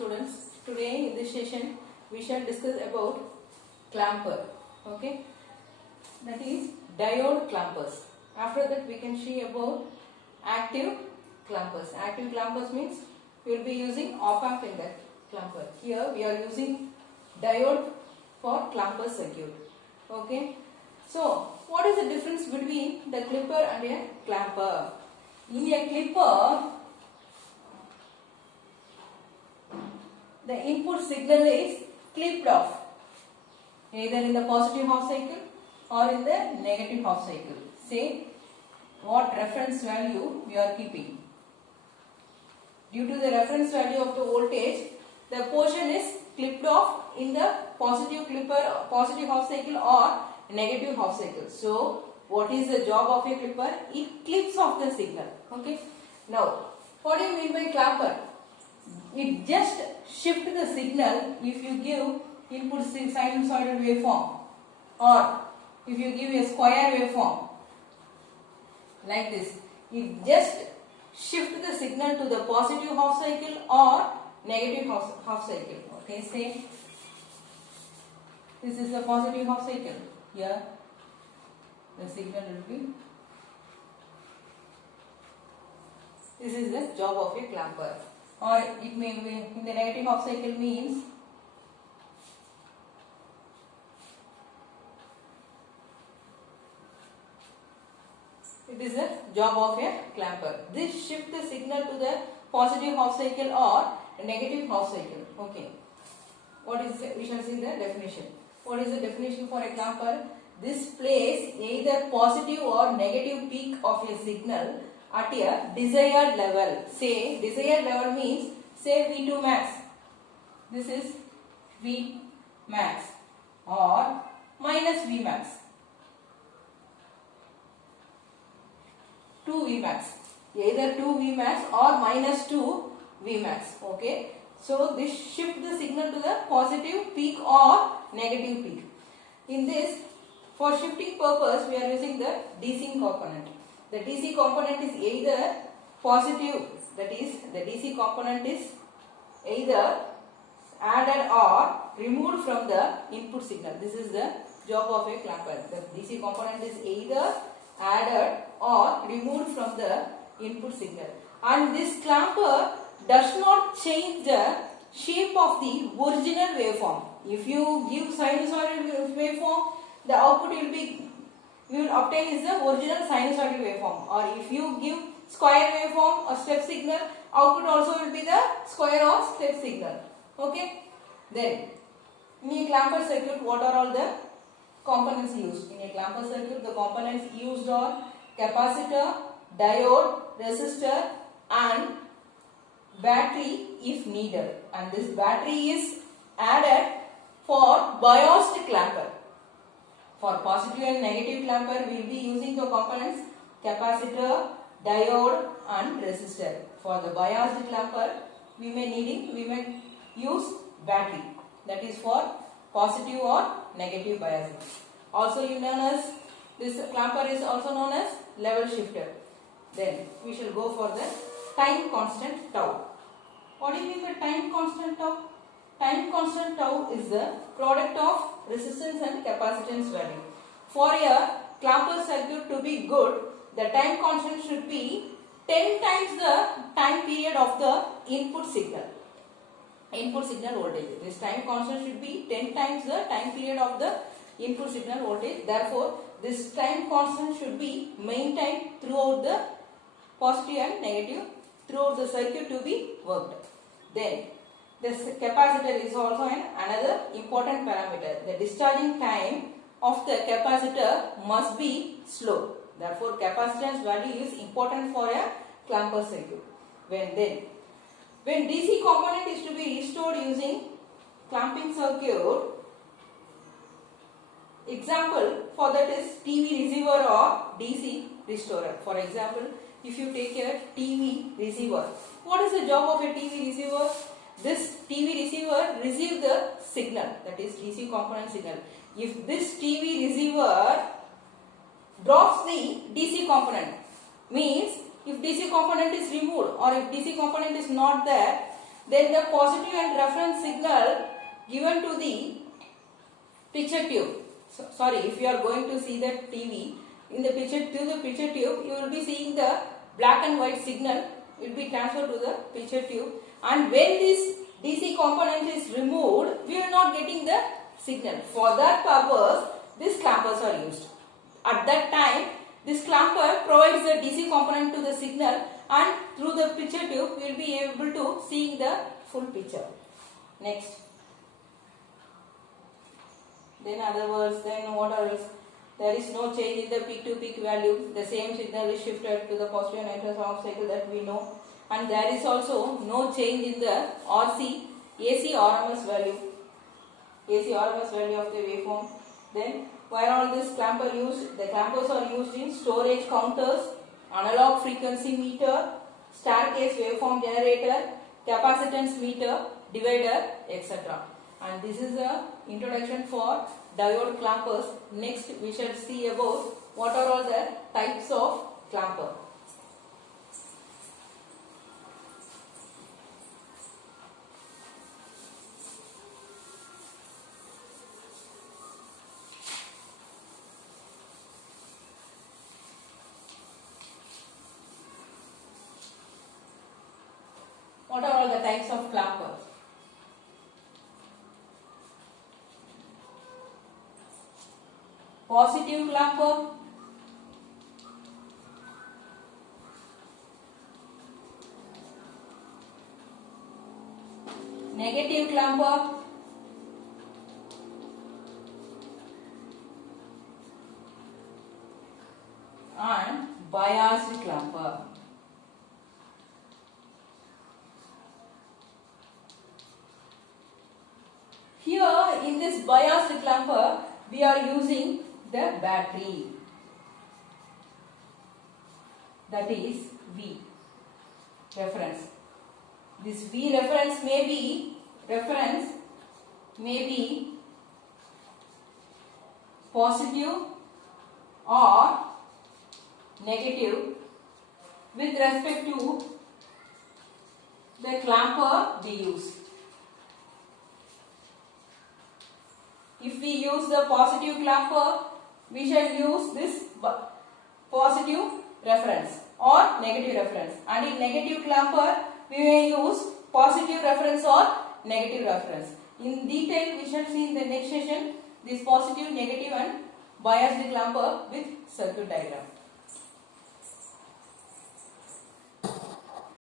students. Today in this session we shall discuss about clamper. Okay, that is diode clampers. After that we can see about active clampers. Active clampers means we will be using op-amp in that clamper. Here we are using diode for clamper circuit. Okay, so what is the difference between the clipper and a clamper? In a clipper, the input signal is clipped off either in the positive half cycle or in the negative half cycle. Say what reference value we are keeping. Due to the reference value of the voltage, the portion is clipped off in the positive half cycle or negative half cycle. So what is the job of a clipper? It clips off the signal. Okay. Now what do you mean by clamper? It just shift the signal if you give input sinusoidal waveform or if you give a square waveform like this. It just shift the signal to the positive half cycle or negative half cycle. Okay, say this is the positive half cycle. Here the signal will be. This is the job of a clamper. Or it may be in the negative half cycle means it is the job of a clamper. This shift the signal to the positive half cycle or negative half cycle. Okay. What is we shall see the definition. What is the definition for a clamper? This place either positive or negative peak of a signal at a desired level. Say desired level means say V2 max. This is V max or minus V max. 2 V max. Either 2 V max or minus 2 V max. Okay. So this shift the signal to the positive peak or negative peak. In this, for shifting purpose, we are using the DC component. The DC component is either positive, that is the DC component is either added or removed from the input signal. This is the job of a clamper. The DC component is either added or removed from the input signal. And this clamper does not change the shape of the original waveform. If you give sinusoidal waveform, the output will be you will obtain is the original sinusoidal waveform, or if you give square waveform or step signal, output also will be the square or step signal. Okay. Then in a clamper circuit, what are all the components used? In a clamper circuit, the components used are capacitor, diode, resistor and battery if needed. And this battery is added for biased clamper. For positive and negative clamper, we will be using the components capacitor, diode and resistor. For the biased clamper, we may use battery. That is for positive or negative biasing. Also this clamper is also known as level shifter. Then we shall go for the time constant tau. What do you mean by time constant tau? Time constant tau is the product of resistance and capacitance value. For a clamper circuit to be good, the time constant should be 10 times the time period of the input signal. Input signal voltage. This time constant should be 10 times the time period of the input signal voltage. Therefore, this time constant should be maintained throughout the positive and negative throughout the circuit to be worked. Then this capacitor is also another important parameter. The discharging time of the capacitor must be slow. Therefore, capacitance value is important for a clamper circuit. When DC component is to be restored using clamping circuit, example for that is TV receiver or DC restorer. For example, if you take a TV receiver, what is the job of a TV receiver? This TV receiver receives the signal, that is DC component signal. If this TV receiver drops the DC component, means if DC component is removed or if DC component is not there, then the positive and reference signal given to the picture tube. Sorry, if you are going to see the TV, in the picture tube, you will be seeing the black and white signal will be transferred to the picture tube, and when this DC component is removed, we are not getting the signal. For that purpose, these clampers are used. At that time, this clamper provides the DC component to the signal, and through the picture tube, we will be able to see the full picture. Next. Then other words, then what else? There is no change in the peak to peak value. The same signal is shifted to the positive and negative half cycle that we know. And there is also no change in the RC, AC RMS value. AC RMS value of the waveform. Then where all this clamper used? The clampers are used in storage counters, analog frequency meter, staircase waveform generator, capacitance meter, divider, etc. And this is the introduction for diode clampers. Next we shall see about what are all the types of clamper. What are all the types of clamper? Positive clamper, negative clamper, and biased clamper. Here in this biased clamper, we are using the battery, that is V reference. This V reference may be positive or negative with respect to the clamper we use. If we use the positive clamper, we shall use this positive reference or negative reference, and in negative clamper we may use positive reference or negative reference. In detail we shall see in the next session this positive, negative and biased clamper with circuit diagram.